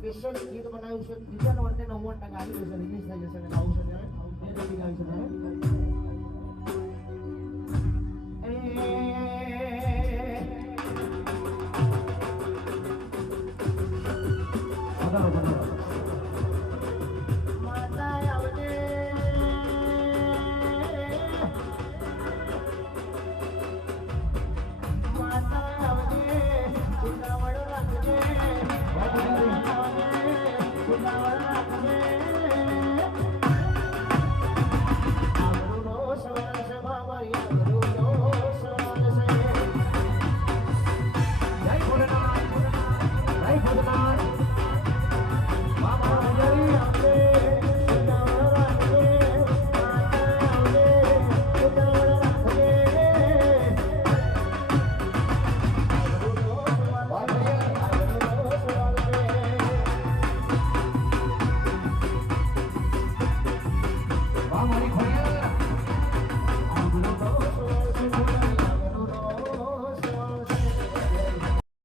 સ્પેશિયલ ગીત બનાવ્યું છે બીજાનો અંતે 90% આવી જશે રિલીઝ થઈ જશે અને આવું છે ત્યારે એ રેડી આવી છે બરાબર